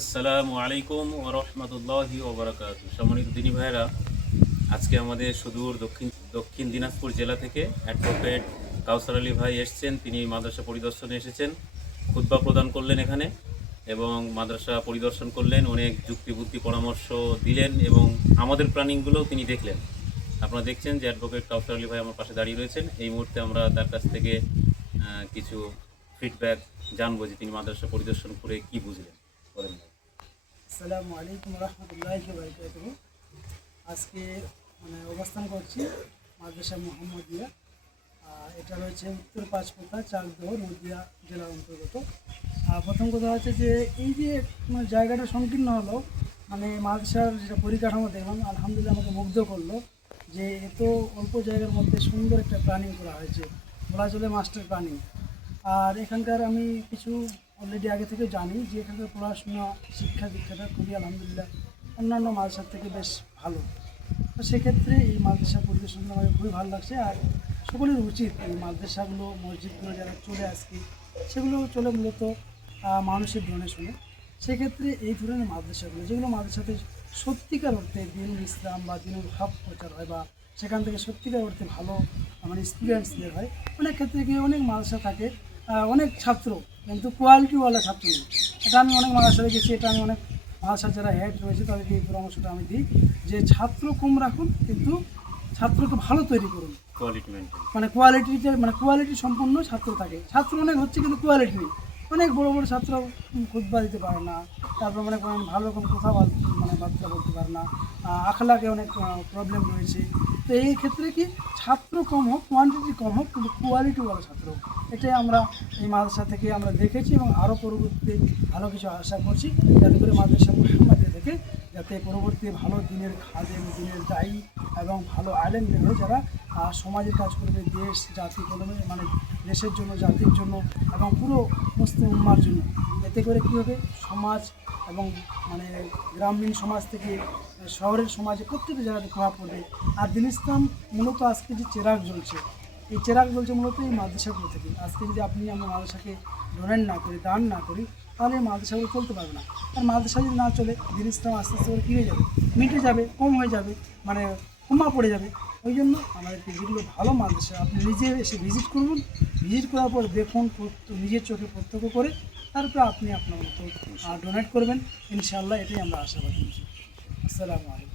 আসসালামু আলাইকুম ওয়া রাহমাতুল্লাহি ওয়া বারাকাতুহু। সম্মানিত দিনী ভাইয়েরা, আজকে আমাদের সুদূর দক্ষিণ দক্ষিণ দিনাজপুর জেলা থেকে অ্যাডভোকেট কাউসার আলী ভাই এসেছেন। তিনি মাদ্রাসা পরিদর্শনে এসেছেন, খুতবা প্রদান করলেন এখানে এবং মাদ্রাসা পরিদর্শন করলেন, অনেক যুক্তি বুদ্ধি পরামর্শ দিলেন এবং আমাদের প্ল্যানিংগুলোও তিনি দেখলেন। আপনারা দেখছেন যে অ্যাডভোকেট কাউসার আলী ভাই আমার পাশে দাঁড়িয়ে রয়েছেন। এই মুহূর্তে আমরা তার কাছ থেকে কিছু ফিডব্যাক জানবো যে তিনি মাদ্রাসা পরিদর্শন করে কি বুঝলেন। বলেন ভাই। আসসালামু আলাইকুম রহমতুল্লাহি বারকাতুহু। আজকে অবস্থান করছি মাদ্রাসা মোহাম্মদিয়া। এটা রয়েছে উত্তর পাঁচপোতা চাকদহ নদিয়া জেলার অন্তর্গত। প্রথম কথা হচ্ছে যে এই যে জায়গাটা সংকীর্ণ হলো, মাদ্রাসার যেটা পরিকাঠামো দেখলাম, আলহামদুলিল্লাহ আমাকে মুগ্ধ করলো যে এত অল্প জায়গার মধ্যে সুন্দর একটা প্ল্যানিং করা হয়েছে, বলা চলে মাস্টার প্ল্যানিং। আর এখানকার আমি কিছু অলরেডি আগে থেকে জানি যে এখানকার পড়াশোনা শিক্ষা দীক্ষাটা খুবই আলহামদুলিল্লাহ অন্যান্য মাদ্রাসার থেকে বেশ ভালো। তো সেক্ষেত্রে এই মাদ্রাসা পরিদর্শনটা আমাকে খুবই ভালো লাগছে। আর সকলের উচিত এই মাদ্রাসাগুলো মসজিদগুলো যারা চলে আসছে সেগুলো চলে মূলত মানুষের ডোনেশনে। সেক্ষেত্রে এই ধরনের মাদ্রাসাগুলো, যেগুলো মাদ্রাসাতে সত্যিকার অর্থে দিনুল ইসলাম বা দিনুল হক প্রচার হয় বা সেখান থেকে সত্যিকার অর্থে ভালো স্টুডেন্টস বের হয়। অনেক ক্ষেত্রে গিয়ে অনেক মাদ্রাসা থাকে অনেক ছাত্র, কিন্তু কোয়ালিটিওয়ালা ছাত্র নেই। এটা আমি অনেক মাদ্রাসায় গেছি, এটা আমি অনেক মাদ্রাসার যারা হেড রয়েছে তাদেরকে এই পরামর্শটা আমি দিই যে ছাত্র কম রাখুন, কিন্তু ছাত্রকে ভালো তৈরি করুন, কোয়ালিটি সম্পন্ন ছাত্র থাকে। ছাত্র অনেক হচ্ছে কিন্তু কোয়ালিটি নেই। অনেক বড় বড় ছাত্র খুতবা দিতে পারে না, তারপর ভালো রকম কথা বার্তা বলতে পারে না, আখলাকে অনেক প্রবলেম রয়েছে। তো এই ক্ষেত্রে কি ছাত্র কম হোক, কোয়ান্টিটি কম হোক, কিন্তু কোয়ালিটিওয়ালা ছাত্র হোক, এটাই আমরা এই মাদ্রাসা থেকে আমরা দেখেছি এবং আরও পরবর্তীতে ভালো কিছু আশা করছি, যাতে করে মাদ্রাসা মোহাম্মদিয়া থেকে যাতে পরবর্তী ভালো দিনের খাদেম, দিনের দায়ী এবং ভালো আলেম বের হয়, যারা সমাজের কাজ করবে, দেশ জাতি কলমে দেশের জন্য, জাতির জন্য এবং পুরো মুসলিম উম্মার জন্য। এতে করে কী হবে, সমাজ এবং গ্রামীণ সমাজ থেকে শহরের সমাজে প্রত্যেকটা জায়গাতে প্রভাব পড়বে। আর দিন ইসলাম মূলত আজকে যে চেরাগ জ্বলছে, এই চেরাগ জ্বলছে মূলত এই মাদ্রাসাগুলো থেকে। আজকে যদি আমরা মাদ্রাসাকে ডোনেট না করি, দান না করি, তাহলে এই মাদ্রাসাগুলো চলতে পারবে না। আর মাদ্রাসা যদি না চলে, দিন ইসলাম আস্তে আস্তে করে কী হয়ে যাবে, মিটে যাবে, কম হয়ে যাবে, কমা পড়ে যাবে। ওই জন্য আমাদেরকে যেগুলো ভালো মাদ্রাসা আপনি নিজে এসে ভিজিট করুন, ভিজিট করার পর দেখুন, নিজের চোখে প্রত্যক্ষ করে তারপরে আপনি আপনার মতো ডোনেট করবেন। ইনশাআল্লাহ এটাই আমরা আশাবাদী। আসসালামু আলাইকুম।